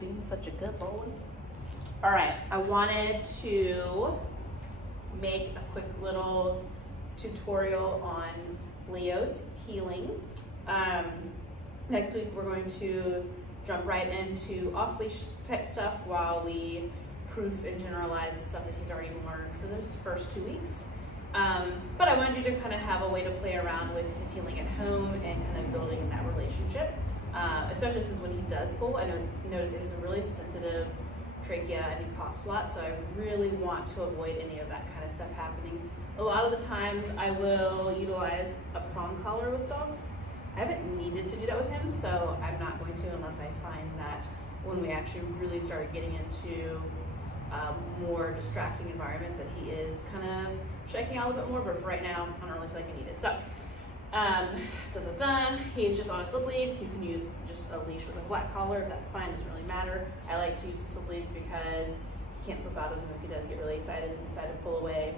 Being such a good boy. All right, I wanted to make a quick little tutorial on Leo's heeling. Next week we're going to jump right into off-leash type stuff while we proof and generalize the stuff that he's already learned for those first 2 weeks. But I wanted you to kind of have a way to play around with his heeling at home and kind of building in that relationship. Especially since when he does pull, I notice that he's a really sensitive trachea and he coughs a lot, so I really want to avoid any of that kind of stuff happening. A lot of the times I will utilize a prong collar with dogs. I haven't needed to do that with him, so I'm not going to unless I find that when we actually really start getting into more distracting environments that he is kind of shaking out a little bit more, but for right now, I don't really feel like I need it. So, he's just on a slip lead. You can use just a leash with a flat collar if that's fine, doesn't really matter. I like to use the slip leads because he can't slip out of them if he does get really excited and decide to pull away.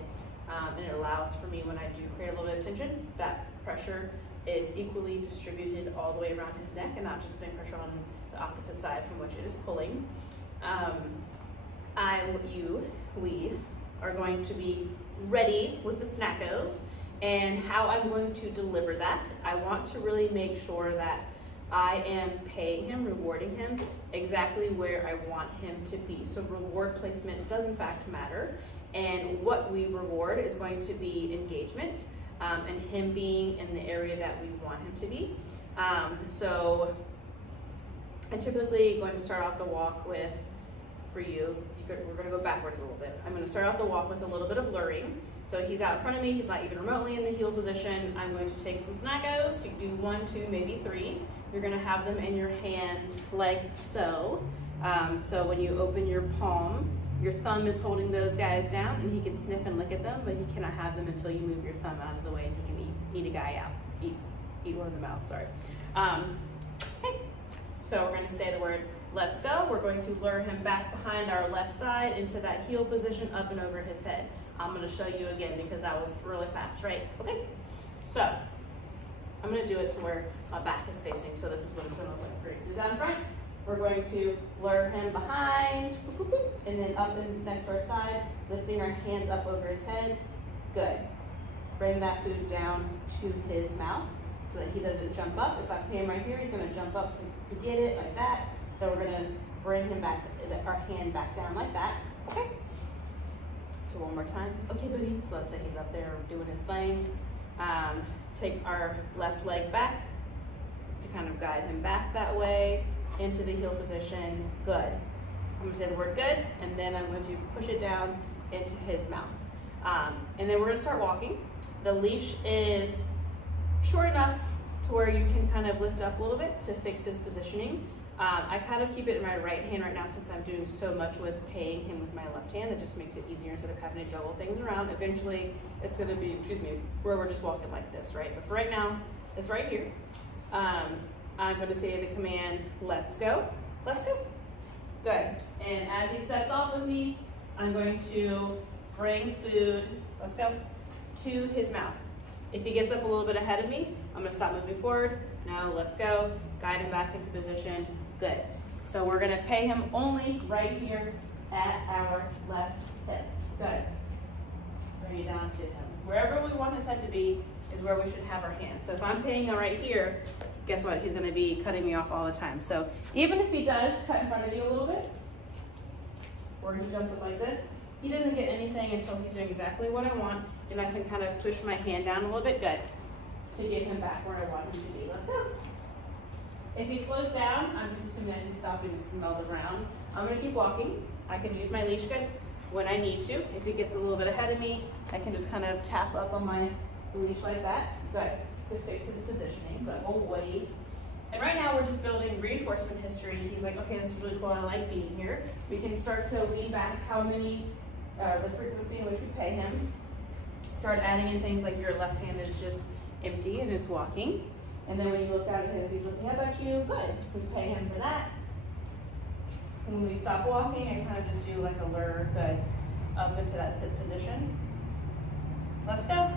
And it allows for me, when I do create a little bit of tension, that pressure is equally distributed all the way around his neck and not just putting pressure on the opposite side from which it is pulling. We are going to be ready with the Snackos, and how I'm going to deliver that. I want to really make sure that I am paying him, rewarding him exactly where I want him to be. So reward placement does in fact matter, and what we reward is going to be engagement and him being in the area that we want him to be. So I'm typically going to start off the walk with, for you, we're going to go backwards a little bit. I'm going to start off the walk with a little bit of luring. So he's out in front of me, he's not even remotely in the heel position. I'm going to take some Snackos. You do 1, 2, maybe 3. You're going to have them in your hand like so. So when you open your palm, your thumb is holding those guys down, and he can sniff and lick at them, but he cannot have them until you move your thumb out of the way and he can eat a guy out. Eat one in the mouth, sorry. Okay. So we're going to say the word let's go. We're going to lure him back behind our left side into that heel position, up and over his head. I'm going to show you again because that was really fast, right? Okay. So I'm going to do it to where my back is facing. So this is what it's going to look like for you. So he's out in front. We're going to lure him behind, and then up and next to our side, lifting our hands up over his head. Good. Bring that food down to his mouth so that he doesn't jump up. If I pay him right here, he's going to jump up to get it like that. So we're going to bring him back, our hand back down like that. Okay. So one more time. Okay, buddy. So let's say he's up there doing his thing. Take our left leg back to kind of guide him back that way into the heel position. Good. I'm going to say the word good, and then I'm going to push it down into his mouth. And then we're going to start walking. The leash is short enough to where you can kind of lift up a little bit to fix his positioning. I kind of keep it in my right hand right now since I'm doing so much with paying him with my left hand. It just makes it easier instead of having to juggle things around. Eventually, it's going to be, where we're just walking like this, right? But for right now, it's right here. I'm going to say the command, let's go. Let's go. Good. And as he steps off with me, I'm going to bring food, let's go, to his mouth. If he gets up a little bit ahead of me, I'm going to stop moving forward. No, let's go. Guide him back into position. Good. So we're going to pay him only right here at our left hip. Good. Bring it down to him. Wherever we want his head to be is where we should have our hand. So if I'm paying him right here, guess what? He's going to be cutting me off all the time. So even if he does cut in front of you a little bit, or he jumps up like this, he doesn't get anything until he's doing exactly what I want, and I can kind of push my hand down a little bit, good, to get him back where I want him to be. Let's go. If he slows down, I'm just assuming that he's stopping to smell the ground. I'm going to keep walking. I can use my leash good when I need to. If he gets a little bit ahead of me, I can just kind of tap up on my leash like that. Good. To fix his positioning, but we'll wait. And right now we're just building reinforcement history. He's like, okay, this is really cool, I like being here. We can start to lean back how many, the frequency in which we pay him. Start adding in things like your left hand is just empty and it's walking. And then when you look down at him, he's looking up at you, good. We pay him for that. And when we stop walking, I kind of just do like a lure, good, up into that sit position. Let's go.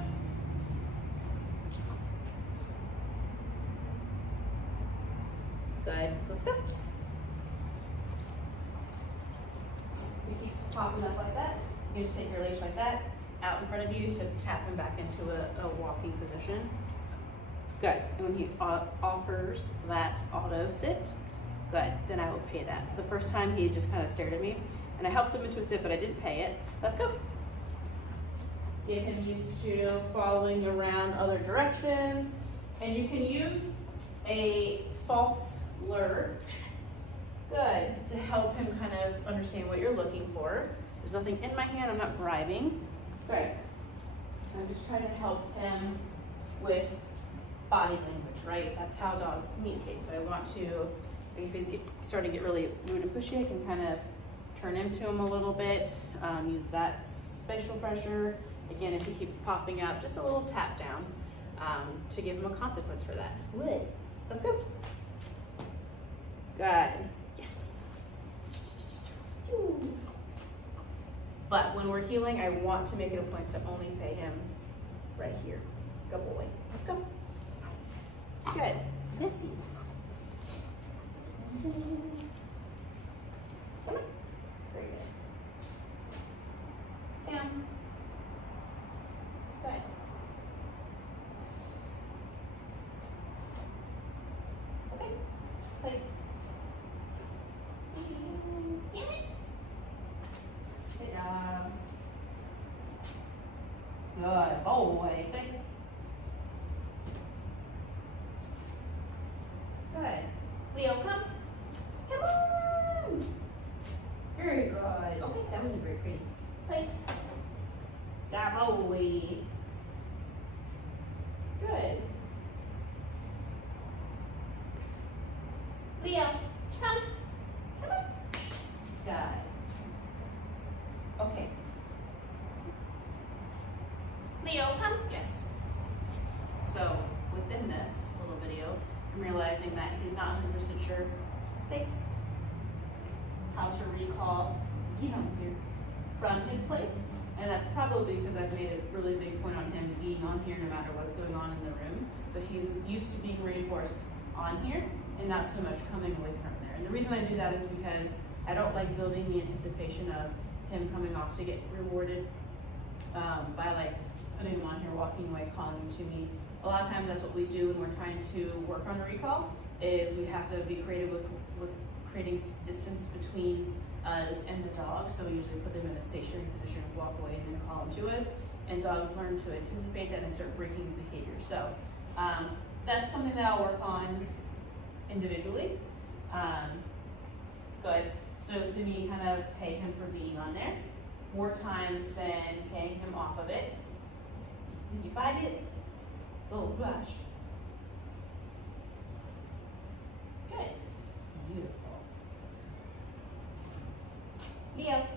Good, let's go. If he keeps popping up like that, you just take your leash like that out in front of you to tap him back into a walking position. Good. And when he offers that auto sit, good, then I will pay that. The first time he just kind of stared at me and I helped him into a sit, but I didn't pay it. Let's go. Get him used to following around other directions. And you can use a false lure, good, to help him kind of understand what you're looking for. There's nothing in my hand, I'm not bribing. Good. I'm just trying to help him with body language, right? That's how dogs communicate. So I want to, if he's starting to get really rude and pushy, I can kind of turn into him a little bit, use that spatial pressure. Again, if he keeps popping up, just a little tap down to give him a consequence for that. Good. Let's go. Good. Yes. But when we're healing, I want to make it a point to only pay him right here. Go boy. Let's go. Good. Missy. Come on. Very good. Down. Good. Okay. Place. Damn it. Good job. Good boy. Good. Good. Leo, come. Come on. Very good. Okay, that wasn't very pretty. Place. Good boy. Good. Leo, come. Come on. Good. Okay. Leo, come. Yes. So within this little video, I'm realizing that he's not 100% sure face how to recall, get on here, from his place. And that's probably because I've made a really big point on him being on here no matter what's going on in the room. So he's used to being reinforced on here and not so much coming away from there. And the reason I do that is because I don't like building the anticipation of him coming off to get rewarded by like putting him on here, walking away, calling him to me. A lot of times that's what we do when we're trying to work on a recall, is we have to be creative with creating distance between us and the dog. So we usually put them in a stationary position, walk away, and then call them to us. And dogs learn to anticipate that and start breaking behavior. So that's something that I'll work on individually. Good. So Simi kind of pay him for being on there more times than paying him off of it. Did you find it? Oh gosh. Good. Beautiful. Leo.